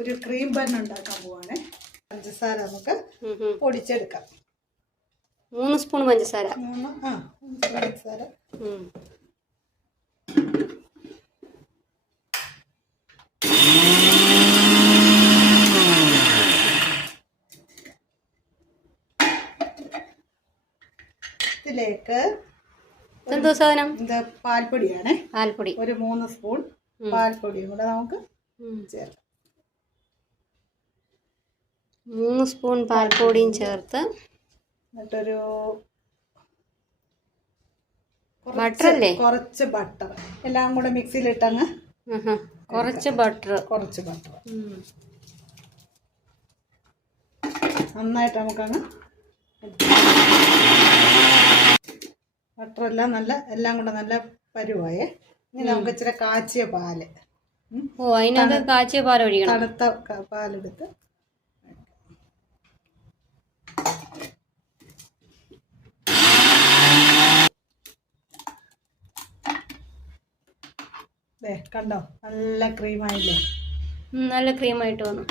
ഒരു cream bun ഉണ്ടാക്കാൻ പോവാണ്. പഞ്ചസാര നമുക്ക് പൊടിച്ചെടുക്കാം. 3 സ്പൂൺ പഞ്ചസാര. 3 പഞ്ചസാര. ഇതിലേക്ക് എന്തോ സാധനം? ഇത് പാൽപ്പൊടിയാണ്. പാൽപ്പൊടി ഒരു 3 സ്പൂൺ പാൽപ്പൊടിയും കൂടെ നമുക്ക് ചേർക്കാം. 3 സ്പൂൺ പാൽപ്പൊടിയും ചേർത്ത് എന്നിട്ടൊരു ബട്ടറല്ലേ? കുറച്ച് ബട്ടർ എല്ലാം കൂടെ മിക്സിയിലിട്ടങ്ങ് കുറച്ച് ബട്ടർ നന്നായിട്ട് നമുക്കങ്ങ് ബട്ടറെല്ലാം എല്ലാം കൂടെ നല്ല പരുവായേ. ഇനി നമുക്ക് ഇച്ചിരി കാച്ചിയ പാല്. അതിനകത്ത് കാച്ചിയ പാൽ ഒഴിക്കണം. തണുത്ത പാലെടുത്ത് കണ്ടോ, നല്ല ക്രീമായില്ലേ? നല്ല ക്രീമായിട്ട് വന്നു.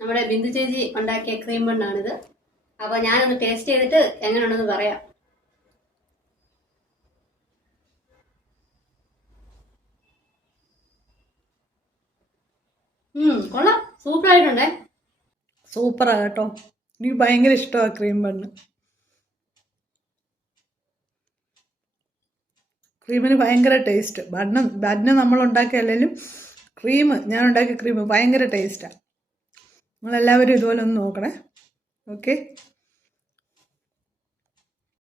നമ്മുടെ ബിന്ദു ചേച്ചി ഉണ്ടാക്കിയ ക്രീം ബണ്ണാണിത്. അപ്പൊ ഞാനൊന്ന് ടേസ്റ്റ് ചെയ്തിട്ട് എങ്ങനെയുണ്ടെന്ന് പറയാം. കൊള്ളാം, സൂപ്പർ ആയിട്ടുണ്ടേ. സൂപ്പറാ കേട്ടോ, എനിക്ക് ഭയങ്കര ഇഷ്ടമാണ് ക്രീം ബണ്ണ്. ക്രീമിന് ഭയങ്കര ടേസ്റ്റ്. ബണ്ണ് നമ്മൾ ഉണ്ടാക്കിയല്ലെങ്കിലും ഞാൻ ഉണ്ടാക്കിയ ക്രീം ഭയങ്കര ടേസ്റ്റാണ്. നിങ്ങളെല്ലാവരും ഇതുപോലെ ഒന്ന് നോക്കണേ. ഓക്കെ.